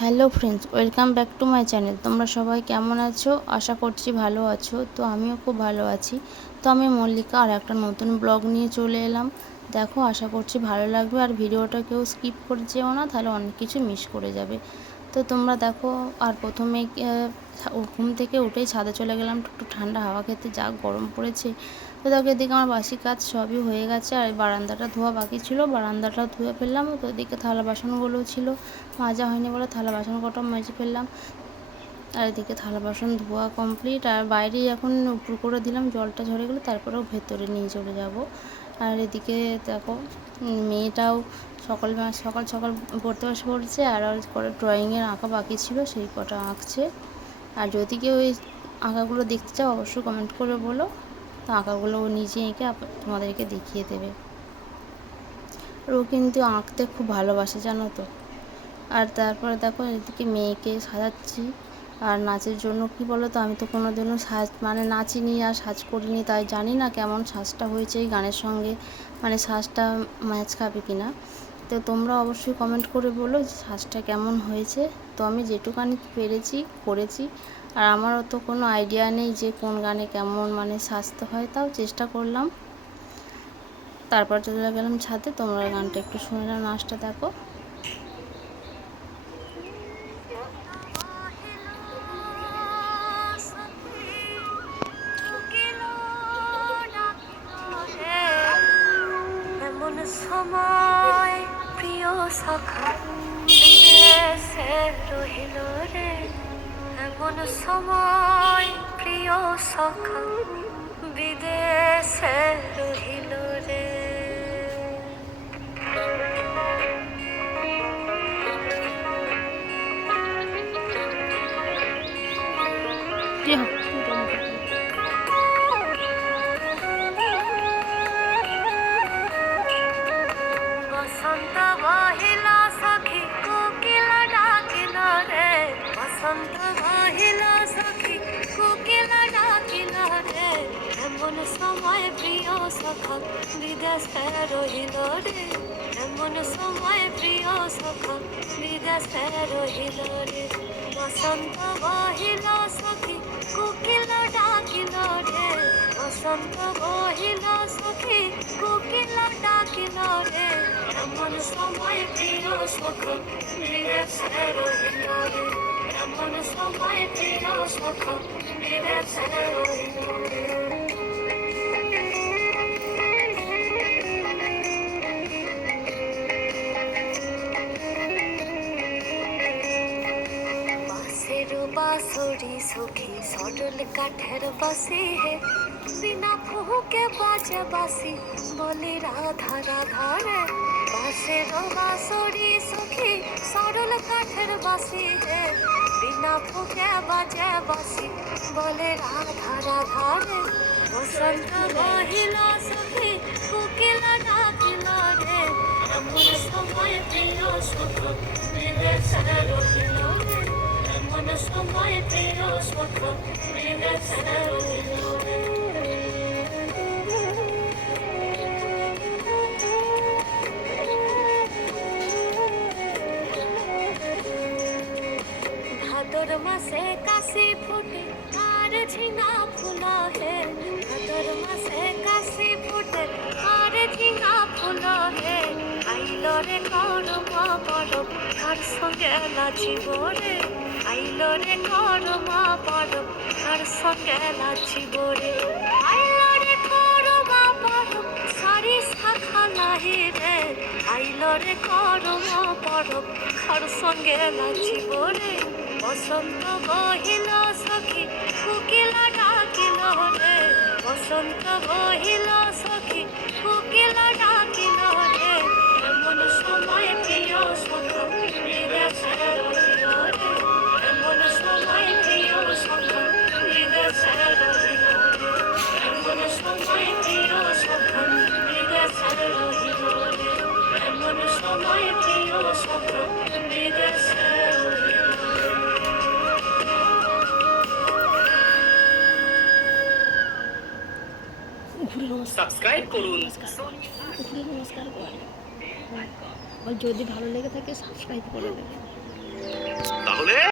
Hello friends, welcome back to my channel. তোমরা সবাই কেমন আছো? আশা করছি ভালো আছো। তো আমিও খুব ভালো আছি। তো আমি মল্লিকা আর একটা নতুন ব্লগ নিয়ে চলে এলাম। দেখো, আশা করছি ভালো লাগবে। আর ভিডিওটা কেউ স্কিপ করে যেও না, তাহলে অনেক কিছু মিস করে যাবে। তো তোমরা দেখো, আর প্রথমে ঘুম থেকে উঠেই ছাদে চলে গেলাম একটু ঠান্ডা হাওয়া খেতে, যা গরম পড়েছে। তো দেখো, এদিকে আমার বাসি কাজ সবই হয়ে গেছে, আর বারান্দাটা ধোয়া বাকি ছিল, বারান্দাটাও ধুয়ে ফেললাম। তো এদিকে থালা বাসনগুলোও ছিল, মাজা হয়নি বলে থালা বাসন কটা মেজে ফেললাম। আর এদিকে থালা বাসন ধোয়া কমপ্লিট। আর বাইরে এখন উপর করে দিলাম, জলটা ঝরে গেলে তারপরেও ভেতরে নিয়ে চলে যাব। আর এদিকে দেখো, মেয়েটাও সকাল সকাল সকাল পড়তে বসে পড়ছে, আর করে ড্রয়িংয়ের আঁকা বাকি ছিল, সেই কটা আঁকছে। আর যদি কেউ ওই আঁকাগুলো দেখতে চাও অবশ্যই কমেন্ট করে বলো, তো আঁকাগুলো ও নিজে এঁকে তোমাদেরকে দেখিয়ে দেবে। আর ও কিন্তু আঁকতে খুব ভালোবাসে, জানো তো। আর তারপরে দেখো, এদিকে মেয়েকে সাজাচ্ছি। আর নাচের জন্য কি বলো তো, আমি তো কোনো দিনও নাচিনি আর সাজ করিনি, তাই জানি না কেমন সাজটা হয়েছে এই গানের সঙ্গে, সাজটা ম্যাচ খাবে কি না। তো তোমরা অবশ্যই কমেন্ট করে বলো যে সাজটা কেমন হয়েছে। তো আমি যেটুকানি পেরেছি করেছি। আর আমারও তো কোনো আইডিয়া নেই যে কোন গানে কেমন সাজতে হয়, তাও চেষ্টা করলাম। তারপর চলে গেলাম ছাদে। তোমরা গানটা একটু শুনে নাও, নাচটা দেখো। সময় প্রিয় সখা বিদেশে রহিল রে, এমন সময় প্রিয় সখা বিদেশে রহিল রে। বসন্ত বহিল সখী কোকিল ডাকিল রে, বসন্ত বহিল সখী কোকিল ডাকিল রে, এমন সময় প্রিয় সখা বিদেশে রহিল রে, এমন সময় প্রিয় সখা বিদেশে রহিল রে। বসন্ত বহিল সখী কোকিল ডাকিল রে, বসন্ত বহিল সখী কোকিল ডাকিল রে, এমন সময় প্রিয় সখা বিদেশে রহিল রে, এমন সময় প্রিয় সখা বিদেশে রহিল রে। बांसुरी सुखी सडल काठेर बसी है, बिना फूके बाजे बासी बोली राधा राधा रे। बांसुरी सुखी सडल काठेर बसी है, बिना फूके बाजे बासी बोले राधा राधा रे। बसंत बहिल सखी कोकिल डाकिल रे, एमन समय प्रिय सखा विदेशे रहिल रे, এমন সময় প্রিয় সখা বিদেশে রহিল রে। ভাদর মাসে কাশি ফুটে আর ঝিঙা ফুল হে, ভাদর মাসে কাশি ফুটে আর ঝিঙা ফুল হে, আইল রে করমা পরব তার সঙ্গে নাচিব রে, আইল রে করমা পরব তার সঙ্গে নাচিব রে, আইল রে করমা পরব সারি শাখা নাহি রে, আইল রে করমা পরব তার সঙ্গে নাচিব রে। বসন্ত বহিল সখী কোকিল ডাকিল রে, বসন্ত বহিল সখী কোকিল ডাকিল রে, এমন সময় প্রিয় সখা বিদেশে রহিল রে, এমন সময় প্রিয় সখা বিদেশে রহিল রে, এমন সময় প্রিয় সখা বিদেশে রহিল রে, এমন সময় প্রিয় সখা বিদেশে রহিল রে। সাবস্ক্রাইব করুন, নমস্কার। যদি ভালো লেগে থাকে সাবস্ক্রাইব করে দেবেন। বলে